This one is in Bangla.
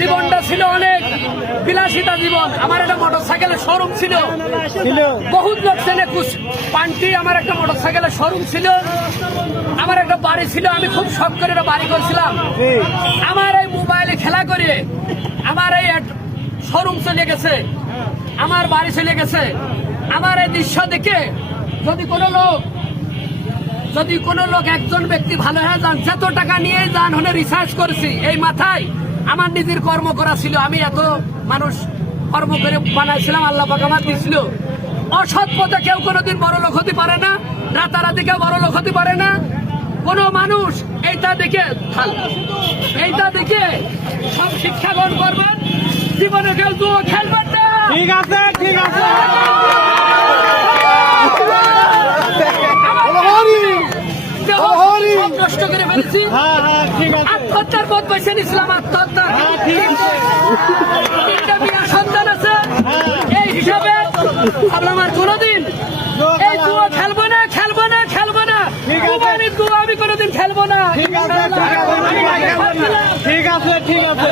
জীবনটা ছিল অনেক বিলাসিতা জীবন। আমার একটা মোটর সাইকেলের শোরুম ছিল। বহুত লোক চেনে পান্টি আমার একটা মোটর সাইকেলের শোরুম ছিল। আমার একটা বাড়ি ছিল আমি খুব শখ করে একটা বাড়ি করছিলাম। আমার এই মোবাইলে খেলা করে আমার এই শোরুম চলে গেছে। আমার বাড়ি চলে গেছে। আমার এই দৃশ্য দেখে যদি কোনো লোক যদি কোনো লোক একজন ব্যক্তি ভালো হয়ে যান যত টাকা নিয়ে যান হলে রিসার্চ করেছি। এই মাথায় আমার নিজের কর্ম করা ছিল, আমি এত মানুষ কর্ম করে বানাইছিলাম, আল্লাহ পাক আমার দিছিল। অসৎ পথে কেউ কোনোদিন বড় লোক হতে পারে না, রাতারাতি কেউ বড় লোক হতে পারে না। কোন মানুষ এইটা দেখে এইটা দেখে সব শিক্ষা গ্রহণ করবেন জীবনে কেউ খেলবেন না। ঠিক আছে ঠিক আছে। নষ্ট করে ফেলেছি। হ্যাঁ হ্যাঁ আত্মহত্যার পথ বেছে নিয়েছিলাম আত্মহত্যা হ্যাঁ ঠিক তিনটা বিয়া সন্তান আছে। এই হিসাবে আর কোনোদিন এই জুয়া খেলব না খেলব না খেলব না। আছে। আমি কোনোদিন খেলব না। ঠিক আছে ঠিক আছে ঠিক আছে।